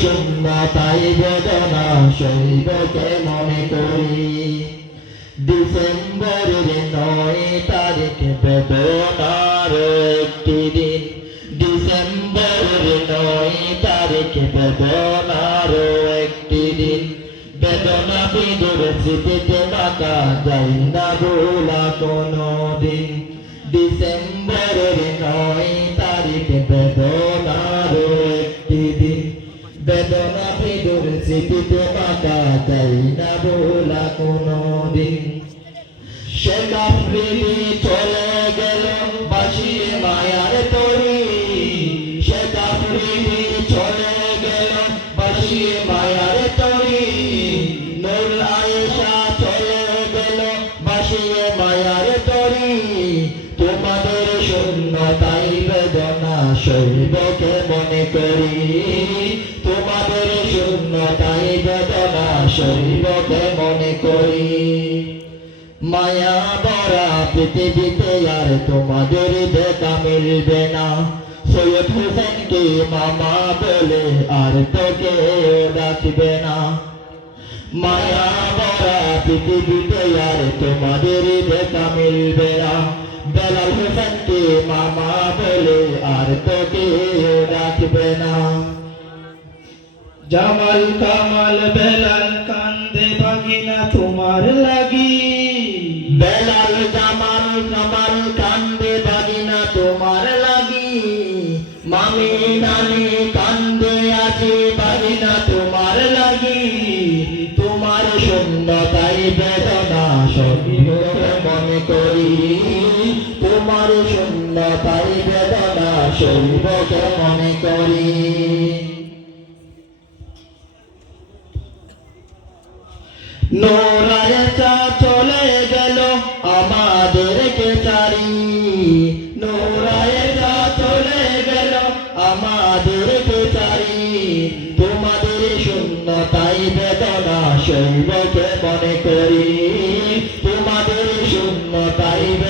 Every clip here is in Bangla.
শূন্যতাই বেদনা শৈবকে মনে করি। ডিসেম্বরের নয় তারিখ বেদনার একটি দিন। ডিসেম্বরের নয় তারিখ বেদনার একটি দিন। বেদনা বিদুর স্মৃতিতে মাতা যাই না ভোলা কোনো দিন ডিসেম্বরের নয় তারিখ বেদনার স্মৃতিতে মাতা যাই না চলে গেল মায়ার তরি সে কাফরিনি চলে গেল বাসিয়ে মায়ার তরি, নূর আয়েশা চলে গেল বাসিয়ে মায়ার তরি। তোমাদের শূন্যতাই বেদনা শৈবকে মনে করি। শৈবকে মনে করি। মায়া বরা পৃথিবীতে আর তোমাদের দেখা মিলবে না। সৈয়দ হোসেনকে মামা বলে আর তোকে ডাকবে না। মায়া বরা পৃথিবীতে আর তোমাদের দেখা মিলবে না। বেলাল হোসেনকে মামা বলে আর তোকে ডাকবে না। জামাল কামাল বেলাল কান্দে বাগিনা তোমার লাগি। বেলাল, জামাল কামাল কান্দে বাগিনা তোমার লাগি। মামি নানি কান্দে আছে বাগিনা তোমার লাগি। তোমার শূন্যতাই বেদনা সবিকে মনে করি। তোমার শূন্যতাই বেদনা সবিকে মনে করি। no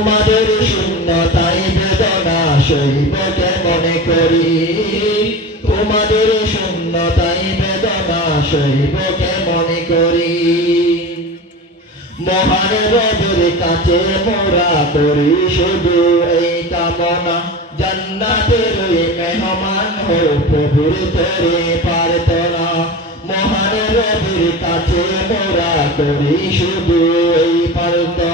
তোমাদের শূন্যতাই বেদনা শৈবকে মনে করি। তোমাদের শূন্যতাই বেদনা শৈবকে মনে করি। মহান রবের কাছে মোরা করি শুধু এই কামনা। জান্নাতের মেহমান হো, প্রভুর তরে প্রার্থনা। মহান রবের কাছে মোরা করি শুধু এই প্রার্থনা।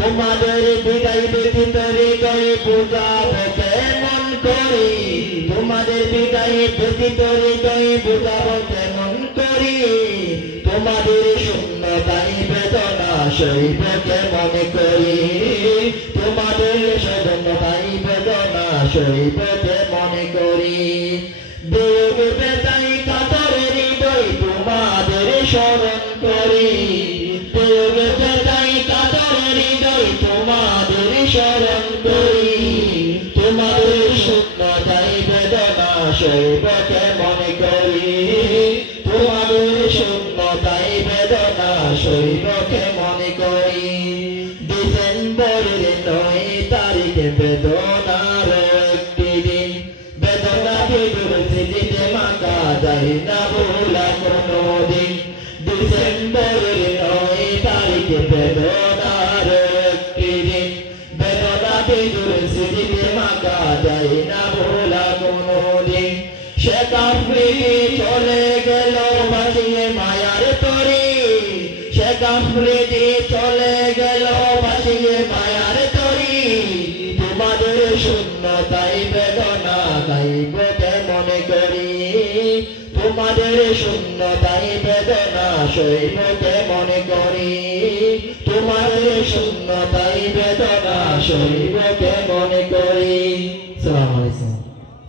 তোমাদের বিদায় ব্যতীত হৃদয়ে বুঝাবো কেমন করি। তোমাদের বিদায় ব্যতীত হৃদয়ে বুঝাবো কেমন করি। তোমাদের শূন্যতাই বেদনা শৈবকে মনে করি। তোমাদের শূন্যতাই বেদনা শৈবকে মনে করি। দেব বেতাই শৈবকে মনে করি। ডিসেম্বরের নয় তারিখে বেদনার একটি দিন। বেদনা বিদুর স্মৃতিতে মাতা যায় না ভোলা কোনোদিন। ডিসেম্বরের নয় তারিখে বেদনার একটি দিন। বেদনা বিদুর স্মৃতিতে মাতা যায় না ভোলা কোনোদিন। সে কাফরি চলে গেল বাঁচিয়ে তরি সে কাফরি চলে গেল, বাঁচিয়ে মায়ার তরি। তোমাদের শূন্যতাই বেদনা গাইবকে মনে করি। তোমাদের শূন্যতাই বেদনা শৈবকে মনে করি। তোমাদের মনে করি সালাম আলাইকুম